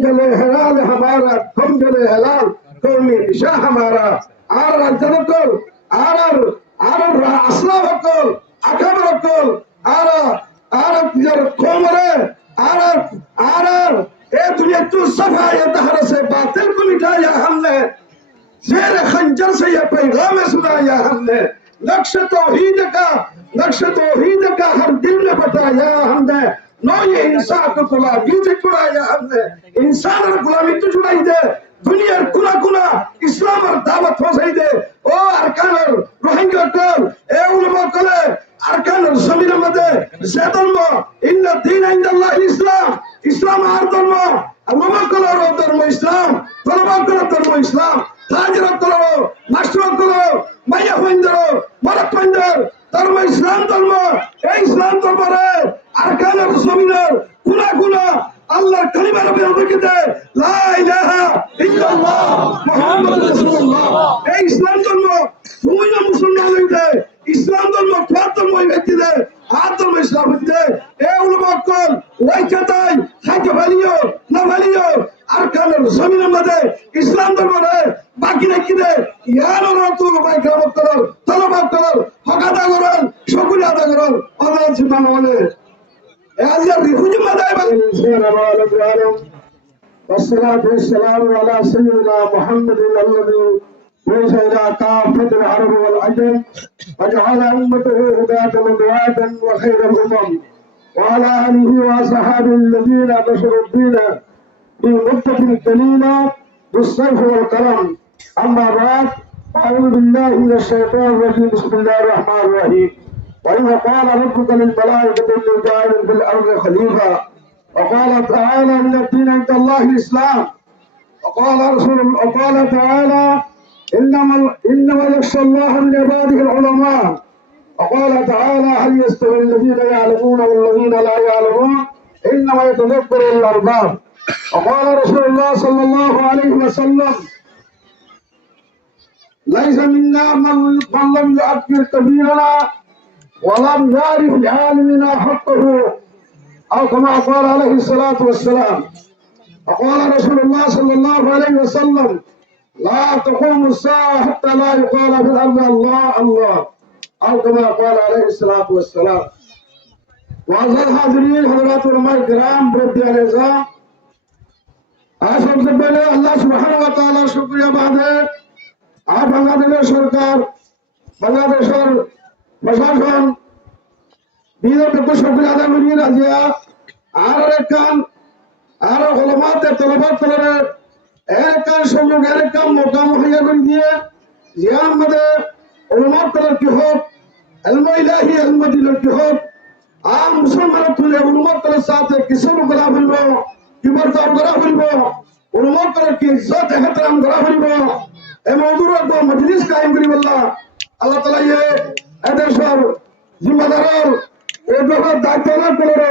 जले हलाल हमारा तुम जले हलाल कौमी निशा हमारा আর রাজ্যকল আর আর আসলা বকল আকাম বকল আর আর यार কোমরে আর আর এ দুনিয়া তু सफा ये दहर से बातिल को मिटाया हमने जेर खंजर से ये पैगाम सुनाया हमने नक्श तौहीद का हर दिल में बताया हमने नो ये इंसान को गुलामी से छुड़ाया हमने इंसान और गुलामी तो छुड़ाई दे दुनियार कुना कुना इस्लाम और दावत हो सही दे ओ अरकान और रोहिंग्या कल ए उलमा कले अरकान और जमीन मदे ज़धर्म इन्ना दीन इंदल्लाह इस्लाम इस्लाम आर धर्म उलमा कले और धर्म इस्लाम तलबा कले धर्म इस्लाम ताजरा कले मास्टर कले माया फंदरो मलक फंदर धर्म इस्लाम धर्म ए इस्लाम धर्म रे अरकान और जमीन कुना कुना আল্লাহর কালিমার উপর রুকিতে লা ইলাহা ইল্লাল্লাহ মুহাম্মাদুর রাসূলুল্লাহ এই ইসলাম ধর্ম তুমি না মুসলমান হইতে ইসলাম ধর্ম তোমার ধর্ম হইতে আর ধর্ম ইসলাম হইতে এ উলামা কল ওই কথাই হাইতে ভালিও না ভালিও আরকানের জমিনের মধ্যে ইসলাম ধর্মরে বাকি রেখে দে ইয়ার রাতুল ভাই গ্রাম করার তলবা করার হক আদা করার শুকরিয়া আদা করার আল্লাহ সুবহানাহু ওয়া তাআলা هذا الرفوج مذاهب والصلاة والسلام على سيدنا محمد الذي ليس إلى كافة العرب والعجم وجعل أمته هداة ودعاة وخير الأمم وعلى آله وأصحابه الذين نشروا الدين في مدة قليلة بالسيف والكرم أما بعد أعوذ بالله من الشيطان الرجيم بسم الله الرحمن الرحيم وإذا قال ربك للملائكة إني جاعل في الأرض خليفة وقال تعالى إن الدين عند الله الإسلام وقال تعالى إنما يخشى الله من عباده العلماء وقال تعالى هل يستوي الذين يعلمون والذين لا يعلمون إنما يتذكر الألباب وقال رسول الله صلى الله عليه وسلم ليس منا من لم يؤكل كبيرنا ولم يعرف لعالمنا حقه أو كما قال عليه الصلاة والسلام وقال رسول الله صلى الله عليه وسلم لا تقوم الساعة حتى لا يقال في الأرض الله الله أو كما قال عليه الصلاة والسلام وعزة الحاضرين حضرات علماء الكرام بربي العزام सबसे पहले अल्लाह सुब्हानाहु व तआला शुक्रिया बादे आप बांग्लादेश सरकार बांग्लादेशर प्रशासन বিদের প্রতি শুকরিয়া আদায় করি রাজিয়া আর কান আর ওলামাতে তলবা তলরে এক কান সুযোগ এক কাম মৌকা মুহৈয়া করে দিয়ে জিয়ার মধ্যে ওলামা তলর কি হোক ইলম ইলাহি ইলম দিলের কি হোক আম মুসলমানের তুলে ওলামা তলর সাথে কিসব করা হইব কি বর্তাব করা হইব ওলামা তলর কি ইজ্জত এহতরাম করা হইব এ মওদুর ও মজলিস কায়েম করি আল্লাহ আল্লাহ তাআলা ये এদেশের জিম্মাদার এই ব্যাপার দায়িত্ব না করে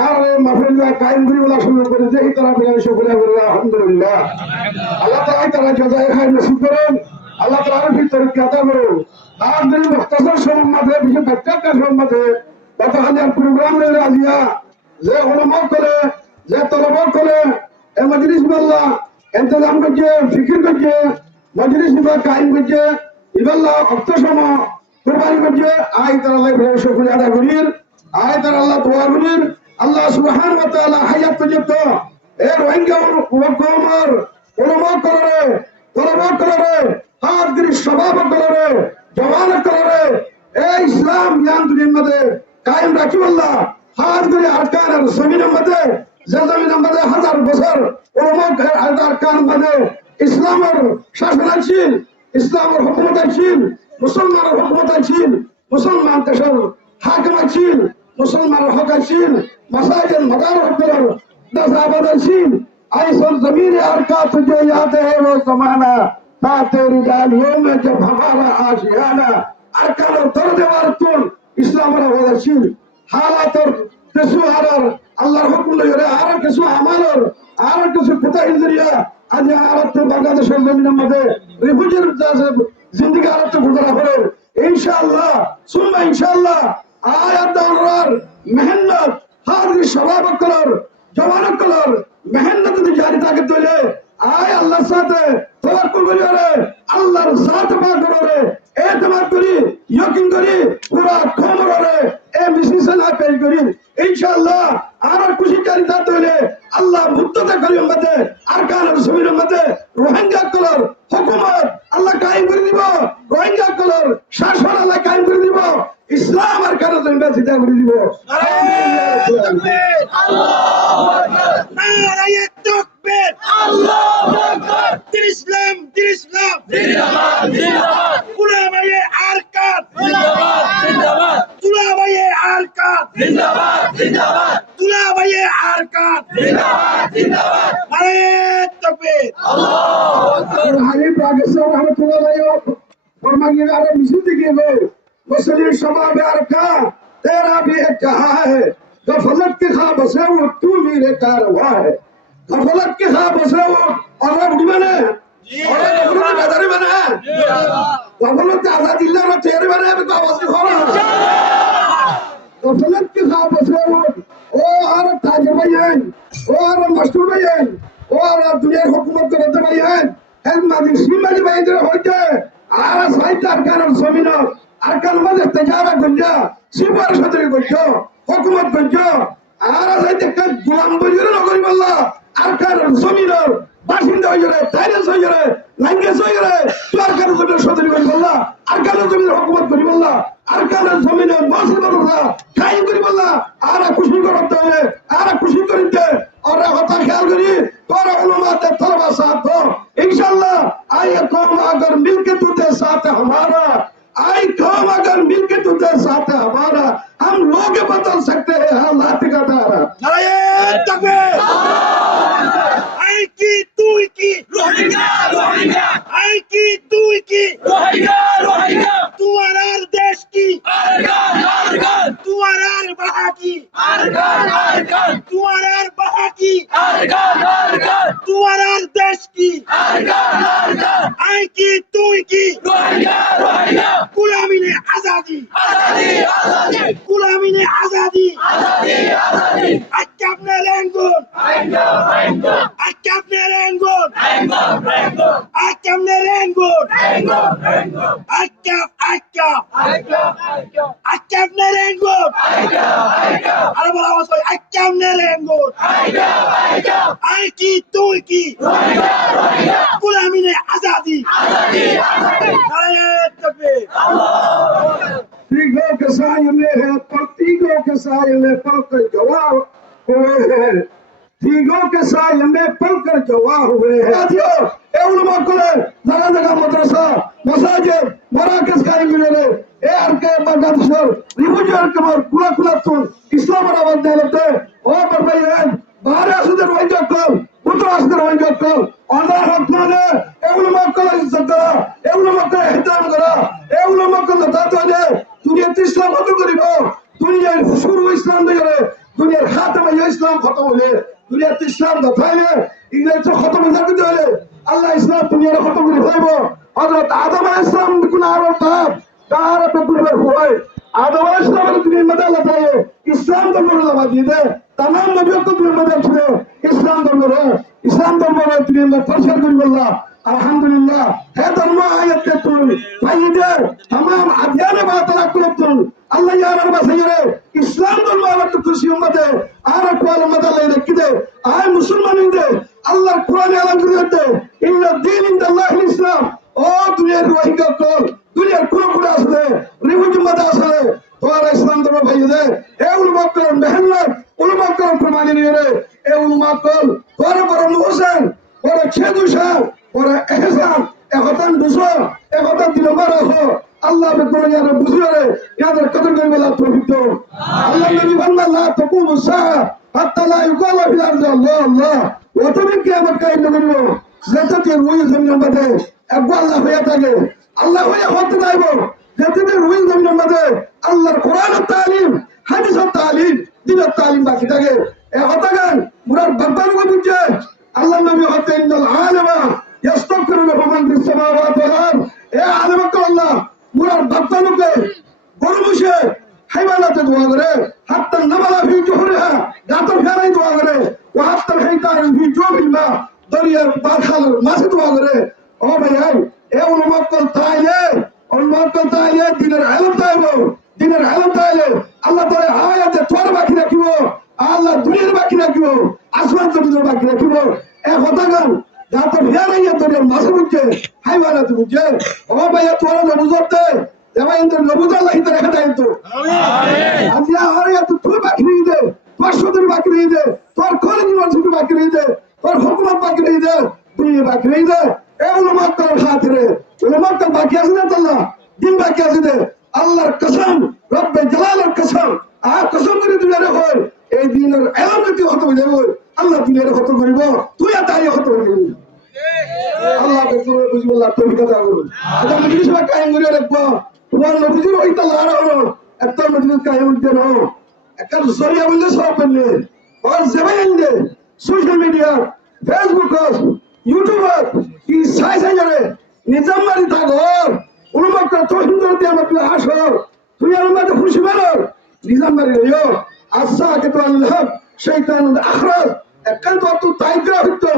আর মাহফিলটা কায়েম করি বলা শুরু করে যে তারা বিনা শুকরিয়া করে আলহামদুলিল্লাহ আল্লাহ তাআলা তারা জাযায়ে খায়র নসিব করুন আল্লাহ তাআলা ভিতরে কাদা করুন আর দিন মুখতাসর সময় মধ্যে বিশেষ বাচ্চাটা সময় মধ্যে কত হাজার প্রোগ্রাম নিয়ে রাজিয়া যে উলামা করে যে তলবা করে এই মজলিস আল্লাহ ইন্তজাম করছে ফিকির করছে মজলিস কায়েম করছে ইবাল্লাহ অক্ত সময় কুরবানি করছে আই তার আল্লাহ ফের শুকরিয়া আদায় করির আই তার আল্লাহ দোয়া করির আল্লাহ সুবহানাহু ওয়া তাআলা হায়াত পর্যন্ত এর রোহিঙ্গা ওয়াকমার উলামা করে তলবা করে হাদির শাবাব করে জওয়ান করে এই ইসলাম ইয়ান দুনিয়ার মধ্যে কায়েম রাখি আল্লাহ হাদির আরকান আর জমিনের মধ্যে যে জমিনের মধ্যে হাজার বছর উলামা আরকান মধ্যে ইসলামের শাসন আছিল ইসলামের হুকুমত আছিল মুসলমানের হুকুমত আছিল মুসলমান দেশের হাকিম আছিল মুসলমানের হক আছিল मसाजिद मदार हकदार दस आबाद আছিল ऐसा जमीन अरका तुझे याद है वो जमाना था तेरी डालियों में जब हमारा आशियाना अरकान और दर्द वारतुन इस्लाम रा वदशिल हालात और किसु आरर अल्लाह हुकुम ले आर किसु अमालर आर किसु पता इंद्रिया आज आरत तो बांग्लादेश जमीन मध्य रिफ्यूजी जिंदगी आरत गुजरा हो इंशाअल्लाह सुन इंशाअल्लाह आयत दौरान मेहनत हार शबाब कलर जवान कलर मेहनत জারি থাকে তুলে আয় আল্লাহর সাথে তাওয়াক্কুল করি রে আল্লাহর সাথে পাক করে এতবাদ করি ইয়াকিন করি পুরা খবর রে এ মিশন না পেশ করি ইনশাআল্লাহ আর খুশি জারি থাকে তুলে আল্লাহ মুক্ততা করি মধ্যে আরকান রসুলের মধ্যে রোহিঙ্গা কলর হুকুমত আল্লাহ কায়েম করে দিব রোহিঙ্গা কলর শাসন আল্লাহ কায়েম করে দিব ইসলাম আর কারো জন্য সিধা করে দিব আল্লাহু আকবার নারায়ে তাকবীর আল্লাহু আকবার দিন ইসলাম জিন্দাবাদ জিন্দাবাদ উলামায়ে আরকাত জিন্দাবাদ জিন্দাবাদ উলামায়ে আরকাত জিন্দাবাদ জিন্দাবাদ উলামায়ে আরকাত জিন্দাবাদ জিন্দাবাদ নারায়ে তাকবীর আল্লাহু আকবার আলী পাকিস্তান রহমতুল্লাহ फरमाइए अरे मिशन दिखेगा मुस्लिम शबाब अरका तेरा भी एक कहा है गफलत के ख्वाब से वो तू मेरे कारवा है गफलत के ख्वाब से वो और उड़ी बने और गफलत बेदारी बने गफलत आजादी अल्लाह रो तेरे बने भी आवाज हो रहा गफलत के ख्वाब से वो और ताज भाई हैं और मशहूर भाई हैं और दुनिया हुकूमत करते भाई हैं हेल मादी सीमा जी भाई इधर होते আর সাইট আরকানের জমিন আরকান মাঝে তেজারা গঞ্জা সিপার সদরি গঞ্জ হুকুমত গঞ্জ আর সাইতে কে গোলাম বজির নগরী বল্লা আরকানের জমিন বাসিন্দা হইরে তাইরেস হইরে ল্যাঙ্গুয়েজ হইরে আরকানের জমিন সদরি গঞ্জ বল্লা আরকানের জমিন হুকুমত করি বল্লা আরকানের জমিন মসজিদ বল্লা কায়েম করি বল্লা আর খুশি করতে হলে আর খুশি করিতে और होता ख्याल करी और उलमाते तलबा साथ दो इंशाल्लाह आए कौम अगर मिलके तुझे साथ है हमारा आई कौम अगर मिलके तुझे साथ है हमारा हम लोग बदल सकते हैं हालात का दारा নারায়ে তাকবীর আই কি তুই কি রোহিঙ্গা রোহিঙ্গা আই কি তুই কি রোহিঙ্গা রোহিঙ্গা তোমার দেশ কি আরকান আরকান তোমার বাহা কি আরকান আরকান তোমার বাহা কি আরকান আরকান তোমার দেশ কি আরকান আরকান আই কি তুই কি রোহিঙ্গা রোহিঙ্গা গুলামি নে আজাদি আজাদি আজাদি গুলামি নে আজাদি আজাদি আজাদি আজকে আপনি রেঙ্গুন আইঙ্গো আইঙ্গো আজকে আপনি রেঙ্গুন আইঙ্গো আইঙ্গো আজকে আপনি রেঙ্গুন আইঙ্গো আইঙ্গো আজকে আজকে আইঙ্গো আইঙ্গো আজকে আপনি রেঙ্গুন আইঙ্গো আইঙ্গো আর বলা আওয়াজ হয় আজকে আপনি রেঙ্গুন আইঙ্গো আইঙ্গো আই কি তুই কি রোহিঙ্গা রোহিঙ্গা গুলামি নে আজাদি আজাদি আজাদি নারায়ে তাকবীর আল্লাহু আকবার तीगों के साय में है पर तीगों के साय में पलकर जवाब हुए हैं तीगों के साय में पलकर जवाब हुए हैं साथियों ए उलमा कुले जगह जगह मदरसा मसाजिद मराकज कायम मिले ए आरके बागादशर रिफुजियार कमर कुला कुला तुन इस्लाम आवाज देते ओ बरबायन बाहर আসুদের ওয়াইজ কল পুত্র আসুদের ওয়াইজ কল আল্লাহ রহমানে এ উলমা কুলে ইজ্জত করা এ উলমা কুলে ইহতিরাম করা এ উলমা কুলে দাতা দে দুনিয়াতে ইসলাম কত করিব দুনিয়ার শুরু ইসলাম দিয়ে দুনিয়ার খাতমে ইসলাম খতম হলে দুনিয়াতে ইসলাম দথাইলে ইংরেজ খতম হতে হলে আল্লাহ ইসলাম দুনিয়ার খতম করে হইব হযরত আদম আলাইহিস সালাম কোন আর বাপ তার পেটে হয় আদম আলাইহিস সালামের দুনিয়ার মধ্যে আল্লাহ তাআলা ইসলাম ধর্মের লাভ দিয়ে तमाम नबियों को दुनिया में छुड़े इस्लाम धर्म रे दुनिया में प्रचार करी बल्ला अल्हम्दुलिल्लाह है धर्म आयत के तुम फायदे तमाम अध्ययन बातला को तुम अल्लाह यार बसयरे इस्लाम धर्म वाला तो खुशी उम्मत है आर अकवाल उम्मत ले देखिदे आय मुसलमान दे अल्लाह कुरान आलम देते इन दीन इन अल्लाह इस्लाम ओ दुनिया रोहिंगा को दुनिया कुल আসলে রিফিউজি উম্মত আসলে তোমার ইসলাম ধর্ম ভাইদের এ উলমা কল মেহনত উলমা কল প্রমাণী নিয়ে এ উলমা কল তোর বড় হোসেন বড় খেদুশা বড় এহসান এখন দুশো এখন দিল রাখো আল্লাহ বেকুল ইয়ার বুঝিয়ে ইয়াদের কদর করে বলা তৌফিক দাও আল্লাহ নবী বললেন লা তাকুমু সাআ হাত্তা লা ইউকালা ফিল আরদি আল্লাহ আল্লাহ ওয়া তুমি কিয়ামত কায়েম করব যেতে রুই জমিনের মধ্যে একবার আল্লাহ হয়ে থাকে আল্লাহ হয়ে হতে যাইব যেতে রুই জমিনের মধ্যে আল্লাহর কোরআনের তালিম হাদিসের তালিম দিনের তালিম বাকি থাকে এ হতে গান মুরার বাব্বারকে বুঝছে আল্লাহ নবী হতে ইন্নাল আলিমা ইস্তাগফিরু লাহু মান ফিস সামাওয়াতি ওয়াল আরদ এ আলিমকে আল্লাহ মুরার বাব্বারকে গরু বসে হাইওয়ানাতে দোয়া করে হাত্তা নামালা ফি জুহরিহা গাতর ফেরাই দোয়া করে ওয়া হাত্তা হাইতার ফি বিমা দরিয়ার বাখাল মাছে দোয়া করে ও ভাই এ উন্মক্কল তাইলে দিনের আলম তাইলে আল্লাহ তাআলা আয়াতে তোর বাকি রাখিব আল্লাহ দুনিয়ার বাকি রাখিব আসমান জমিনের বাকি রাখিব এ কথা গান যাতে ফেরাইয়া দরিয়ার মাছে বুঝছে হাইওয়ানাত বুঝছে ও ভাই তোর নবুজতে যাবা ইন্দর নবুজ আল্লাহ হিতে রেখে দেয় তো আমিন আজি আর এত তোর বাকি রই দে তোর সদর বাকি রই দে তোর কলেজ ইউনিভার্সিটি বাকি রই দে তোর হুকুমত বাকি রই দে দুনিয়া বাকি রই দে এ উলমাত্তার খাতিরে উলমাত্তার বাকি আছে না আল্লাহ দিন বাকি আছে দে আল্লাহর কসম রব্বে জালালের কসম কসম করে দুনিয়ারে হয় এই দিনের এলামতি হতে হইলে আল্লাহ দুনিয়ারে হতে করিব তুই আর তাই হতে করিব আল্লাহ বেকুরে বুঝিবল্লাহ তৌফিক দান করুন এটা মজলিস বা কায়েম করে রাখবো তোমার নবীজির হইতা লারা হলো একটা মজলিস কায়েম করে নাও একটা জরিয়া বললে সব পেলে আর জবাইন দে সোশ্যাল মিডিয়া ফেসবুক ইউটিউব কি সাই জানে নিজাম মারি থাকর উন্মুক্ত তহিন করতে আমার তুই আসো তুই আর মধ্যে খুশি বেরোর নিজাম মারি রইও আচ্ছা কিন্তু আল্লাহ শয়তান আখরাজ একান্ত তো তাই করা হইতো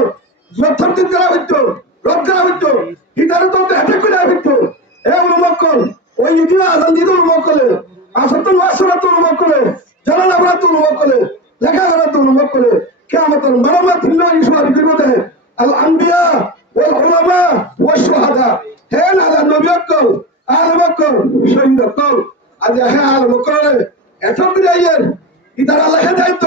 যথার্থিত করা হইতো রদ করা হইতো হিদারে তো অ্যাটাক করা হইতো এ উন্মুক্কল ওই ইদিন আজান দিতে উন্মুক্কলে আসতো আসরা তো উন্মুক্কলে জানান আমরা তো উন্মুক্কলে লেখা করা তো উন্মুক্কলে কিয়ামতের মারামাত হিল্লা ইসলাম করতে আল আম্বিয়া ওয়াল উলামা ওয়াশ শুহাদা হে আলা নবিয়কল আলমকল শহীদকল আজ হে আলমকল এত বিরাইয়ের ইদার আল্লাহ দায়িত্ব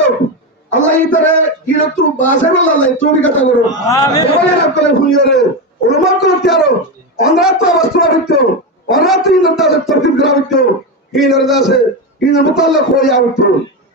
আল্লাহ ইদারে কিরতু বাসে বল আল্লাহ তুমি কথা করো আমিন এবারে করে ফুলিয়রে উলমাকলতিয়ারো অনরাত অবস্থা হইতো অনরাত ইনদাস তরতিব করা হইতো এই নরদাসে ইন মুতাল্লাক হইয়া হইতো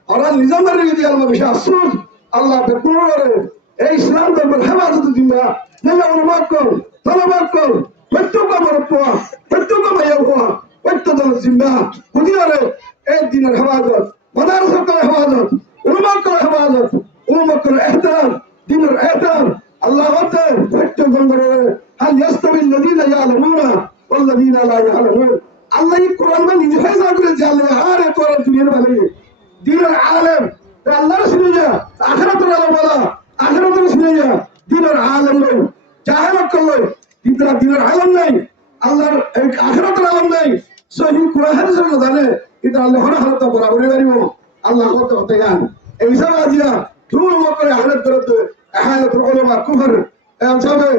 ওরা নিজামের রিদি আলমা বিশা আসুন আল্লাহ বেকুরে এই ইসলাম ধর্মের হেফাজত দিবা নেলা উলমাকল তলবাকল প্রত্যেক আমার পোয়া প্রত্যেক মাইয়া পোয়া প্রত্যেক জিম্বা খুদিয়ারে এই দিনের হেফাজত মাদ্রাসার হেফাজত উলমাকল হেফাজত উলমাকল ইহতিরাম দিনের ইহতিরাম আল্লাহ হতে প্রত্যেক বন্দরে হাল ইয়াস্তাবিল লাযিনা ইয়ালামুনা ওয়াল লাযিনা লা ইয়ালামুন আল্লাহ এই কোরআন মে নিজে ফয়সালা করে জানলে আর এত দুনিয়ার ভালো দিনের আলেম আল্লাহর সিনিয়া আখিরাতের আলেম বলা আখিরাতের সিনিয়া দিনের আলেম নয় জাহেলত করলো দিনের আলেম নাই আল্লাহর আখিরাতের আলেম নাই সহিহ কোরআন হাদিসের জানে এটা আল্লাহ হরহত বরাবরই পারিব আল্লাহ হতে গান এই সব আজিয়া ধুল মকরে আহলত করতে আহলত উলামা কুফর এমসাবে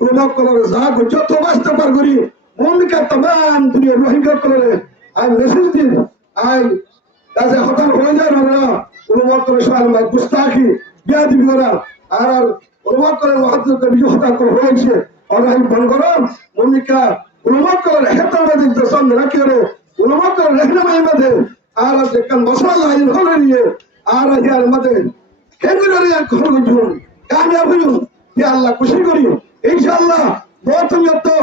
উলামা কলর জাগ যত বাস্তব পার করি মনকা तमाम দুনিয়া রোহিঙ্গা কলরে আই মেসেজ দিন আই কাজে হতান হয়ে যায় না উলামা কলর শালমা গুস্তাখি বিয়াদি করা আর উলামা কলর মহত্ব বিজয় হতা করে হয়েছে আর আমি বল করো মনিকা উলামা কলর হেতাবাদি দর্শন রাখিরে উলামা কলর রহনুমাই মধ্যে আর যেখান মশলা আইন হলে নিয়ে আর ইয়ার মধ্যে কেন্দ্রের এক ঘর গুজুন কামিয়াব হইও হে আল্লাহ খুশি করি ইনশাআল্লাহ বহুত তো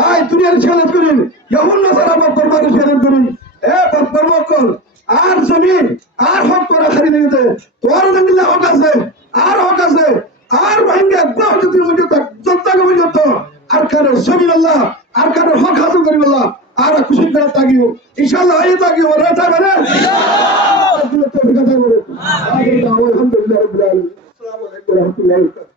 আই দুনিয়ার ছেলে করিন ইহুন নাসারা মত করবার ছেলে করিন এ পরমকল আর জমিন আর হক করা খালি নেই দে তোর দিলে হক আছে আর ভাঙ্গে একদম যদি মুজে তক যতকে মুজে তো আর কারো জমিন আল্লাহ আর কারো হক হাসিল করি আল্লাহ আর খুশি করে তাকিও ইনশাআল্লাহ এই তাকিও রাতা মানে ইনশাআল্লাহ তো কথা বলে আলহামদুলিল্লাহ রাব্বিল আলামিন আসসালামু আলাইকুম ওয়া রাহমাতুল্লাহি ওয়া বারাকাতুহু